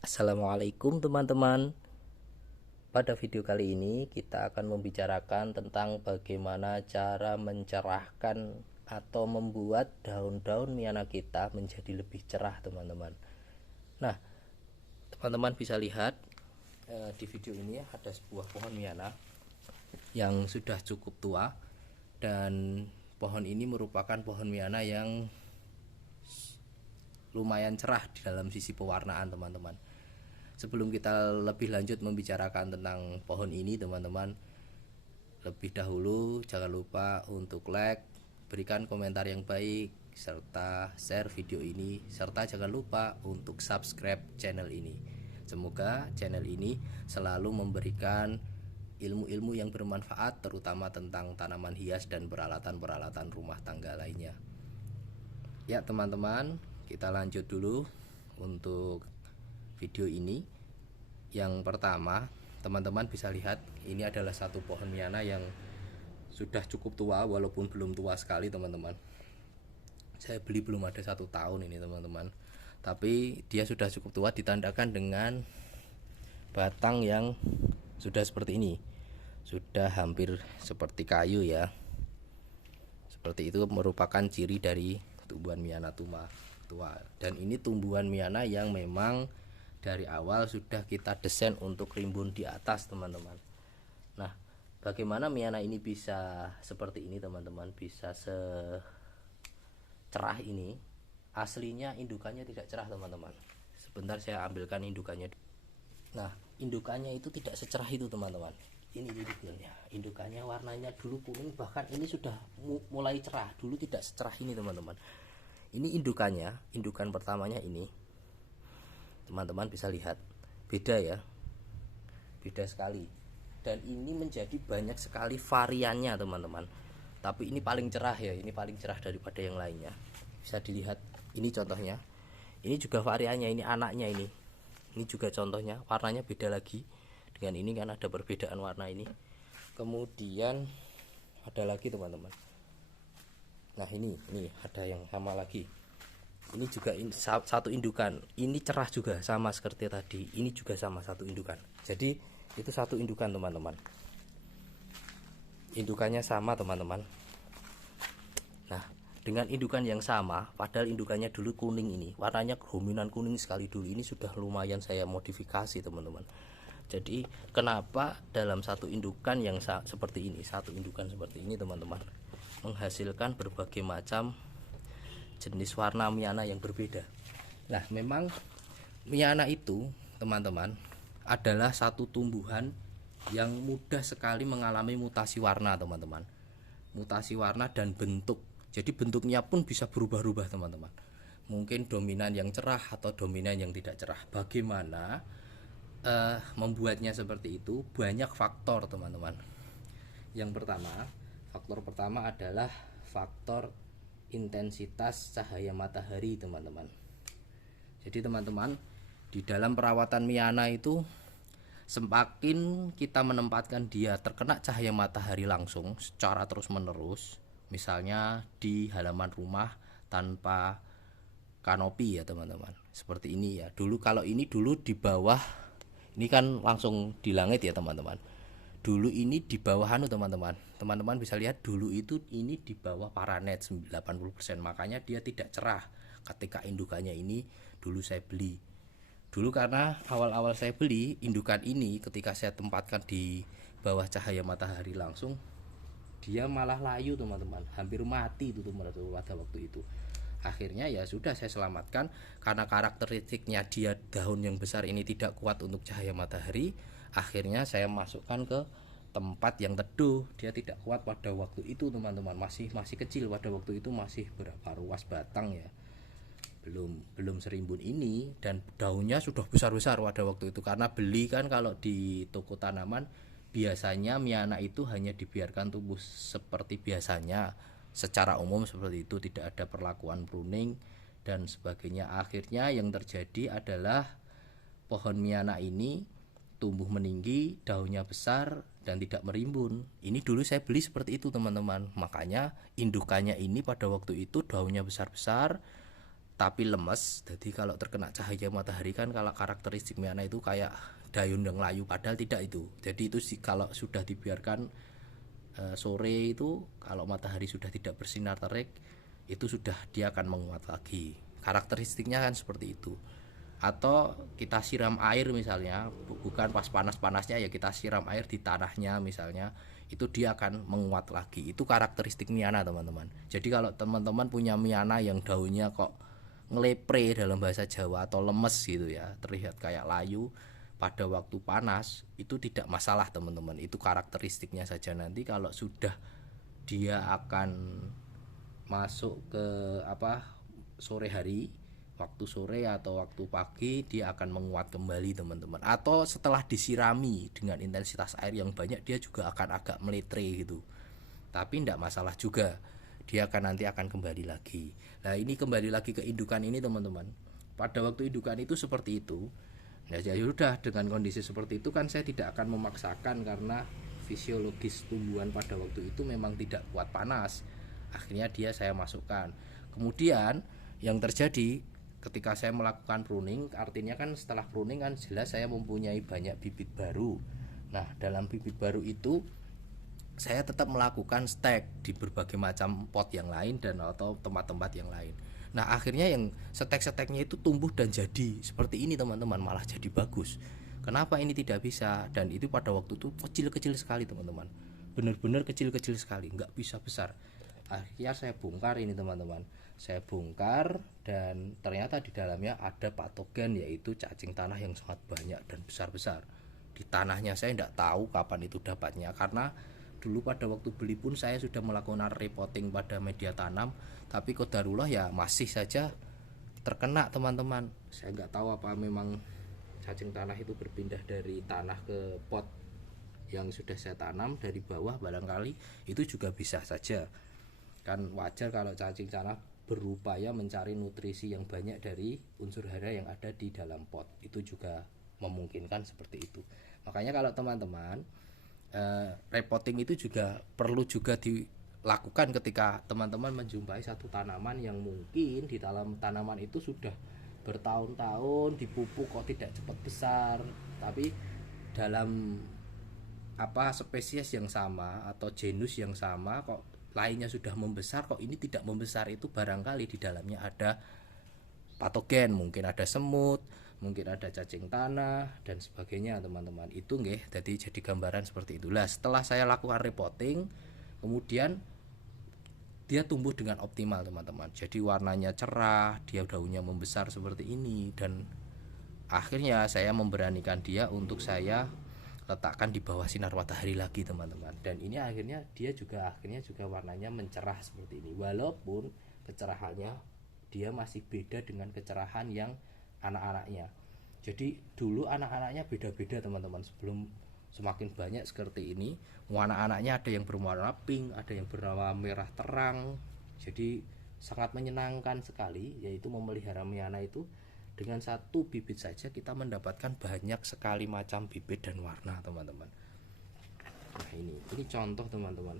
Assalamualaikum teman-teman. Pada video kali ini kita akan membicarakan tentang bagaimana cara mencerahkan atau membuat daun-daun miana kita menjadi lebih cerah teman-teman. Nah, teman-teman bisa lihat di video ini ada sebuah pohon miana yang sudah cukup tua, dan pohon ini merupakan pohon miana yang lumayan cerah di dalam sisi pewarnaan teman-teman. Sebelum kita lebih lanjut membicarakan tentang pohon ini teman-teman, lebih dahulu jangan lupa untuk like, berikan komentar yang baik, serta share video ini, serta jangan lupa untuk subscribe channel ini. Semoga channel ini selalu memberikan ilmu-ilmu yang bermanfaat, terutama tentang tanaman hias dan peralatan-peralatan rumah tangga lainnya. Ya teman-teman, kita lanjut dulu untuk video ini. Yang pertama, teman-teman bisa lihat ini adalah satu pohon miana yang sudah cukup tua, walaupun belum tua sekali teman-teman. Saya beli belum ada 1 tahun ini teman-teman, tapi dia sudah cukup tua, ditandakan dengan batang yang sudah seperti ini, sudah hampir seperti kayu ya. Seperti itu merupakan ciri dari tumbuhan miana tua. Dan ini tumbuhan miana yang memang dari awal sudah kita desain untuk rimbun di atas teman-teman. Nah, bagaimana miana ini bisa seperti ini teman-teman, bisa secerah ini? Aslinya indukannya tidak cerah teman-teman. Sebentar saya ambilkan indukannya. Nah, indukannya itu tidak secerah itu teman-teman. Ini indukannya. Indukannya warnanya dulu kuning, bahkan ini sudah mulai cerah. Dulu tidak secerah ini teman-teman. Ini indukannya, indukan pertamanya ini. Teman-teman bisa lihat, beda ya, beda sekali. Dan ini menjadi banyak sekali variannya teman-teman. Tapi ini paling cerah ya, ini paling cerah daripada yang lainnya. Bisa dilihat, ini contohnya. Ini juga variannya, ini anaknya ini. Ini juga contohnya, warnanya beda lagi. Dengan ini kan ada perbedaan warna ini. Kemudian ada lagi teman-teman. Nah ini ada yang sama lagi. Ini juga satu indukan. Ini cerah juga sama seperti tadi. Ini juga sama satu indukan. Jadi itu satu indukan teman-teman. Indukannya sama teman-teman. Nah, dengan indukan yang sama, padahal indukannya dulu kuning ini, warnanya dominan kuning sekali dulu. Ini sudah lumayan saya modifikasi teman-teman. Jadi kenapa dalam satu indukan yang seperti ini, satu indukan seperti ini teman-teman, menghasilkan berbagai macam jenis warna miana yang berbeda. Nah, memang miana itu teman-teman adalah satu tumbuhan yang mudah sekali mengalami mutasi warna teman-teman. Mutasi warna dan bentuk. Jadi bentuknya pun bisa berubah-ubah teman-teman. Mungkin dominan yang cerah atau dominan yang tidak cerah. Bagaimana membuatnya seperti itu? Banyak faktor teman-teman. Yang pertama, faktor pertama adalah faktor intensitas cahaya matahari teman-teman. Jadi teman-teman, di dalam perawatan miana itu semakin kita menempatkan dia terkena cahaya matahari langsung secara terus menerus, misalnya di halaman rumah tanpa kanopi ya teman-teman, seperti ini ya. Dulu kalau ini dulu di bawah, ini kan langsung di langit ya teman-teman. Dulu ini di bawah teman-teman. Teman-teman bisa lihat dulu itu ini di bawah paranet 80%, makanya dia tidak cerah. Ketika indukannya ini dulu saya beli. Dulu karena awal-awal saya beli indukan ini, ketika saya tempatkan di bawah cahaya matahari langsung, dia malah layu teman-teman, hampir mati itu pada waktu itu. Akhirnya ya sudah saya selamatkan karena karakteristiknya dia daun yang besar ini tidak kuat untuk cahaya matahari. Akhirnya saya masukkan ke tempat yang teduh, dia tidak kuat pada waktu itu teman-teman, masih kecil pada waktu itu, masih berapa ruas batang ya, belum serimbun ini, dan daunnya sudah besar-besar pada waktu itu. Karena beli kan kalau di toko tanaman biasanya miana itu hanya dibiarkan tumbuh seperti biasanya, secara umum seperti itu, tidak ada perlakuan pruning dan sebagainya. Akhirnya yang terjadi adalah pohon miana ini tumbuh meninggi, daunnya besar dan tidak merimbun. Ini dulu saya beli seperti itu teman-teman. Makanya indukannya ini pada waktu itu daunnya besar-besar, tapi lemes. Jadi kalau terkena cahaya matahari kan kalau karakteristik Miana itu kayak daun yang layu, padahal tidak itu. Jadi itu kalau sudah dibiarkan sore itu, kalau matahari sudah tidak bersinar terik, itu sudah dia akan menguat lagi. Karakteristiknya kan seperti itu. Atau kita siram air misalnya, bukan pas panas-panasnya ya, kita siram air di tanahnya misalnya, itu dia akan menguat lagi. Itu karakteristik Miana teman-teman. Jadi kalau teman-teman punya Miana yang daunnya kok ngelepre dalam bahasa Jawa atau lemes gitu ya, terlihat kayak layu pada waktu panas, itu tidak masalah teman-teman. Itu karakteristiknya saja. Nanti kalau sudah dia akan masuk ke sore hari, waktu sore atau waktu pagi, dia akan menguat kembali teman-teman. Atau setelah disirami dengan intensitas air yang banyak, dia juga akan agak meletre gitu. Tapi tidak masalah juga, dia nanti akan kembali lagi. Nah ini kembali lagi ke indukan ini teman-teman. Pada waktu indukan itu seperti itu. Nah ya sudah, dengan kondisi seperti itu kan saya tidak akan memaksakan, karena fisiologis tumbuhan pada waktu itu memang tidak kuat panas. Akhirnya saya masukkan. Kemudian yang terjadi ketika saya melakukan pruning, artinya kan setelah pruning kan jelas saya mempunyai banyak bibit baru. Nah dalam bibit baru itu saya tetap melakukan stek di berbagai macam pot yang lain dan atau tempat-tempat yang lain. Nah akhirnya yang stek-steknya itu tumbuh dan jadi seperti ini teman-teman, malah jadi bagus. Kenapa ini tidak bisa? Dan itu pada waktu itu kecil-kecil sekali teman-teman, benar-benar kecil-kecil sekali, nggak bisa besar. Akhirnya saya bongkar ini teman-teman, saya bongkar dan ternyata di dalamnya ada patogen, yaitu cacing tanah yang sangat banyak dan besar-besar. Di tanahnya saya tidak tahu kapan itu dapatnya, karena dulu pada waktu beli pun saya sudah melakukan repotting pada media tanam, tapi qadarullah ya masih saja terkena teman-teman. Saya nggak tahu apa memang cacing tanah itu berpindah dari tanah ke pot yang sudah saya tanam dari bawah, barangkali itu juga bisa saja. Kan wajar kalau cacing tanah berupaya mencari nutrisi yang banyak dari unsur hara yang ada di dalam pot, itu juga memungkinkan seperti itu. Makanya kalau teman-teman repotting itu juga perlu juga dilakukan ketika teman-teman menjumpai satu tanaman yang mungkin di dalam tanaman itu sudah bertahun-tahun dipupuk kok tidak cepat besar, tapi dalam spesies yang sama atau genus yang sama kok lainnya sudah membesar, kok ini tidak membesar. Itu barangkali di dalamnya ada patogen, mungkin ada semut, mungkin ada cacing tanah dan sebagainya teman-teman. Itu nggih jadi gambaran seperti itulah. Setelah saya lakukan repotting, kemudian dia tumbuh dengan optimal teman-teman. Jadi warnanya cerah, dia daunnya membesar seperti ini, dan akhirnya saya memberanikan dia untuk saya letakkan di bawah sinar matahari lagi teman-teman. Dan ini akhirnya dia juga warnanya mencerah seperti ini. Walaupun kecerahannya dia masih beda dengan kecerahan yang anak-anaknya. Jadi dulu anak-anaknya beda-beda teman-teman, sebelum semakin banyak seperti ini. Anak-anaknya ada yang berwarna pink, ada yang berwarna merah terang. Jadi sangat menyenangkan sekali, yaitu memelihara Miana itu. Dengan satu bibit saja kita mendapatkan banyak sekali macam bibit dan warna teman-teman. Nah ini contoh teman-teman,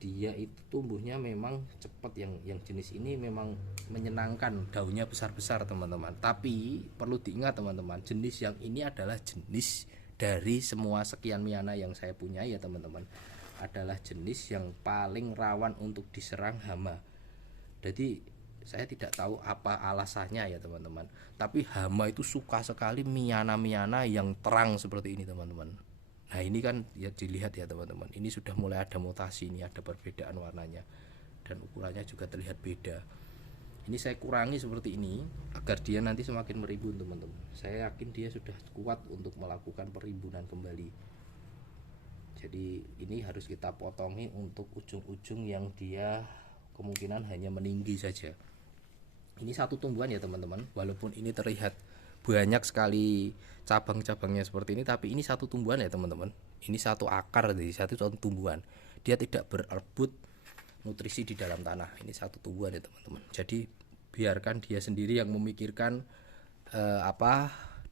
dia itu tumbuhnya memang cepat, yang jenis ini memang menyenangkan, daunnya besar-besar teman-teman. Tapi perlu diingat teman-teman, jenis yang ini adalah jenis dari semua sekian Miana yang saya punya ya teman-teman, adalah jenis yang paling rawan untuk diserang hama. Jadi saya tidak tahu apa alasannya ya teman-teman, tapi hama itu suka sekali Miana-Miana yang terang seperti ini teman-teman. Nah ini kan ya dilihat ya teman-teman, ini sudah mulai ada mutasi, ini ada perbedaan warnanya dan ukurannya juga terlihat beda. Ini saya kurangi seperti ini agar dia nanti semakin merimbun teman-teman. Saya yakin dia sudah kuat untuk melakukan perimbunan kembali. Jadi ini harus kita potongi untuk ujung-ujung yang dia kemungkinan hanya meninggi saja. Ini satu tumbuhan ya teman-teman, walaupun ini terlihat banyak sekali cabang-cabangnya seperti ini, tapi ini satu tumbuhan ya teman-teman. Ini satu akar dari satu tumbuhan, dia tidak berebut nutrisi di dalam tanah. Ini satu tumbuhan ya teman-teman. Jadi biarkan dia sendiri yang memikirkan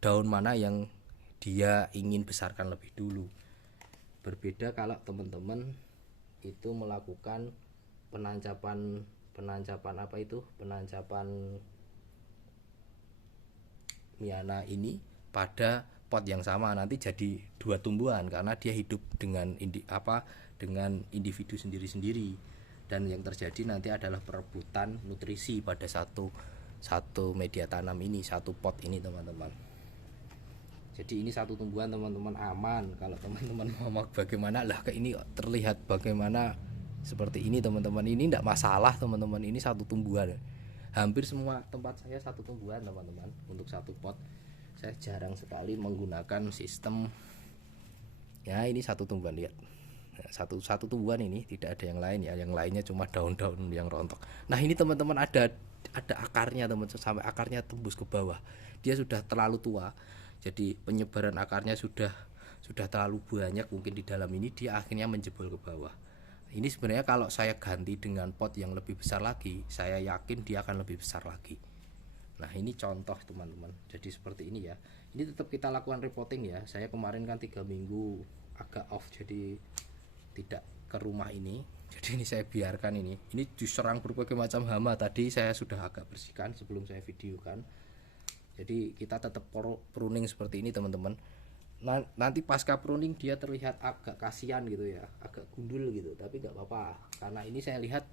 daun mana yang dia ingin besarkan lebih dulu. Berbeda kalau teman-teman itu melakukan penancapan penancapan apa itu, penancapan Miana ini pada pot yang sama, nanti jadi dua tumbuhan karena dia hidup dengan dengan individu sendiri-sendiri, dan yang terjadi nanti adalah perebutan nutrisi pada satu media tanam ini, satu pot ini teman-teman. Jadi ini satu tumbuhan teman-teman aman. Kalau teman-teman mau bagaimana lah, ke ini terlihat bagaimana seperti ini teman-teman, ini tidak masalah teman-teman, ini satu tumbuhan. Hampir semua tempat saya satu tumbuhan teman-teman untuk satu pot. Saya jarang sekali menggunakan sistem ya, ini satu tumbuhan, lihat. Nah, satu tumbuhan ini, tidak ada yang lain ya, yang lainnya cuma daun-daun yang rontok. Nah ini teman-teman ada akarnya teman-teman, sampai akarnya tembus ke bawah. Dia sudah terlalu tua, jadi penyebaran akarnya sudah terlalu banyak mungkin di dalam ini, dia akhirnya menjebol ke bawah. Ini sebenarnya kalau saya ganti dengan pot yang lebih besar lagi, saya yakin dia akan lebih besar lagi. Nah ini contoh teman-teman, jadi seperti ini ya. Ini tetap kita lakukan repotting ya. Saya kemarin kan 3 minggu agak off, jadi tidak ke rumah ini, jadi ini saya biarkan. Ini diserang berbagai macam hama, tadi saya sudah agak bersihkan sebelum saya videokan. Jadi kita tetap pruning seperti ini teman-teman. Nanti pasca pruning dia terlihat agak kasihan gitu ya, agak gundul gitu, tapi nggak apa-apa karena ini saya lihat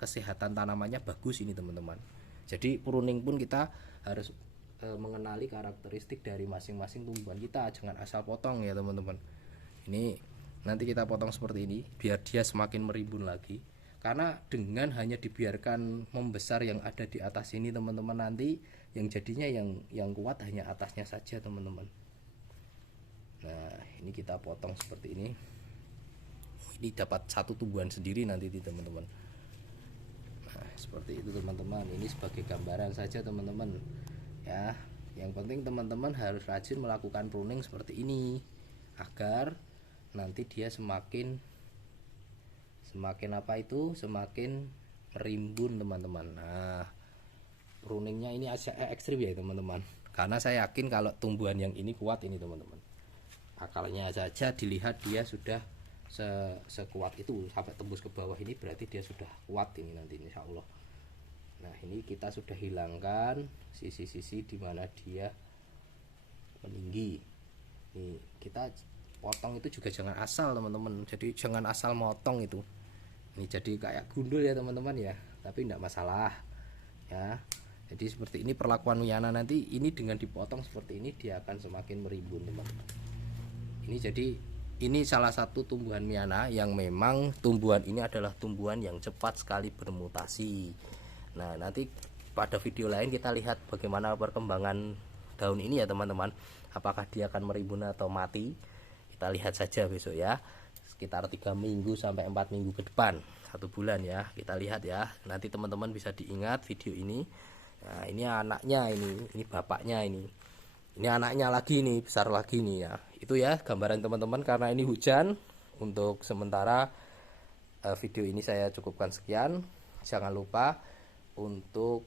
kesehatan tanamannya bagus ini teman-teman. Jadi pruning pun kita harus mengenali karakteristik dari masing-masing tumbuhan kita, jangan asal potong ya teman-teman. Ini nanti kita potong seperti ini biar dia semakin merimbun lagi, karena dengan hanya dibiarkan membesar yang ada di atas ini teman-teman, nanti yang jadinya yang kuat hanya atasnya saja teman-teman. Nah ini kita potong seperti ini, ini dapat satu tumbuhan sendiri nanti teman-teman. Nah seperti itu teman-teman, ini sebagai gambaran saja teman-teman ya. Yang penting teman-teman harus rajin melakukan pruning seperti ini agar nanti dia semakin merimbun teman-teman. Nah pruningnya ini agak ekstrim ya teman-teman, karena saya yakin kalau tumbuhan yang ini kuat ini teman-teman. Akarnya saja dilihat dia sudah sekuat itu sampai tembus ke bawah, ini berarti dia sudah kuat ini nanti insya Allah. Nah ini kita sudah hilangkan sisi-sisi dimana dia meninggi. Ini kita potong itu juga jangan asal teman-teman, jadi jangan asal motong itu. Ini jadi kayak gundul ya teman-teman ya, tapi tidak masalah ya. Jadi seperti ini perlakuan Miana, nanti ini dengan dipotong seperti ini dia akan semakin merimbun teman-teman. Ini jadi ini salah satu tumbuhan Miana yang memang tumbuhan ini adalah tumbuhan yang cepat sekali bermutasi. Nah nanti pada video lain kita lihat bagaimana perkembangan daun ini ya teman-teman, apakah dia akan merimbun atau mati. Kita lihat saja besok ya, sekitar 3 minggu sampai 4 minggu ke depan, 1 bulan ya, kita lihat ya. Nanti teman-teman bisa diingat video ini. Nah ini anaknya, ini bapaknya, ini anaknya lagi, ini besar lagi nih ya. Itu ya gambaran teman-teman, karena ini hujan. Untuk sementara video ini saya cukupkan sekian. Jangan lupa untuk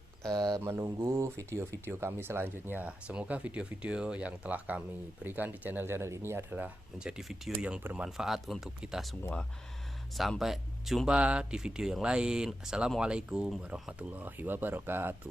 menunggu video-video kami selanjutnya. Semoga video-video yang telah kami berikan di channel-channel ini adalah menjadi video yang bermanfaat untuk kita semua. Sampai jumpa di video yang lain. Assalamualaikum warahmatullahi wabarakatuh.